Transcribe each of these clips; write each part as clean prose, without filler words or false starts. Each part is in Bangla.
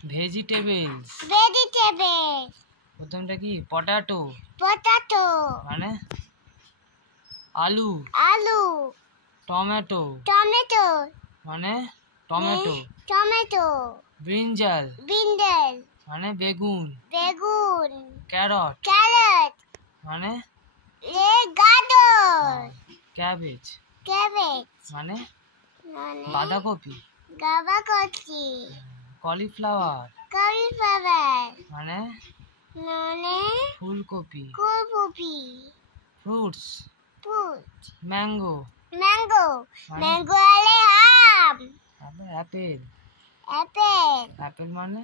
ভেজিটেবলস ভেজিটেবলস প্রথমটা কি পটাটো পটাটো মানে আলু আলু টমেটো টমেটো মানে টমেটো টমেটো ব্রিঞ্জাল বিন্ডেল মানে বেগুন বেগুন ক্যারট ক্যারট মানে গাজর ক্যাবেজ ক্যাবেজ মানে মানে বাঁধাকপি গাবাকচি কলিফ্লাওয়ার কলিফ্লাওয়ার মানে মানে ফুলকপি ফুলকপি ফ্রুটস ফ্রুট ম্যাঙ্গো ম্যাঙ্গো মানে? ম্যাঙ্গো আলে আম তারপর অ্যাপেল অ্যাপেল অ্যাপেল মানে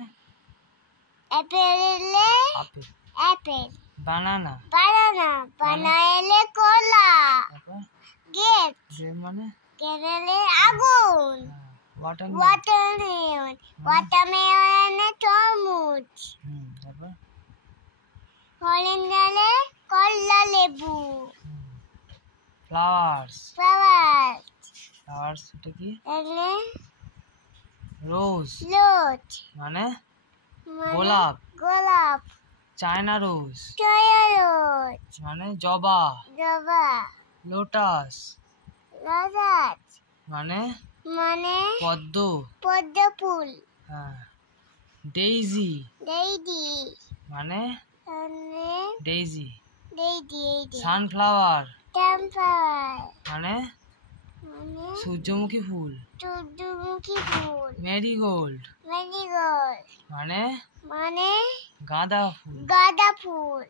অ্যাপেলে আপেল অ্যাপেল বানানা বানানা বানাইলে কলা তারপর গেট গ্রেপ মানে কেনেলে আগুন ওয়াটারমেলন ওয়াটারমেলন ওয়াটারমেলনে তরমুজ তারপর হরেন্দালে কলা লেবু ফ্লাওয়ার্স ফ্লাওয়ার ফ্লাওয়ার্স এটা কি এলে রোজ লোট মানে গোলাপ গোলাপ চায়না রোজ টয়োরোজ মানে জবা জবা লোটাস রাজাত মানে মানে পদ্ম পদ্ম ফুল ডেইজি দেইদি মানে মানে ডেইজি দেইদি সানফ্লাওয়ার টেম্পার মানে মানে সূর্যমুখী ফুল সূর্যমুখী ফুল মেরিগোল্ড মেরিগোল্ড মানে মানে গাঁদা ফুল গাঁদা ফুল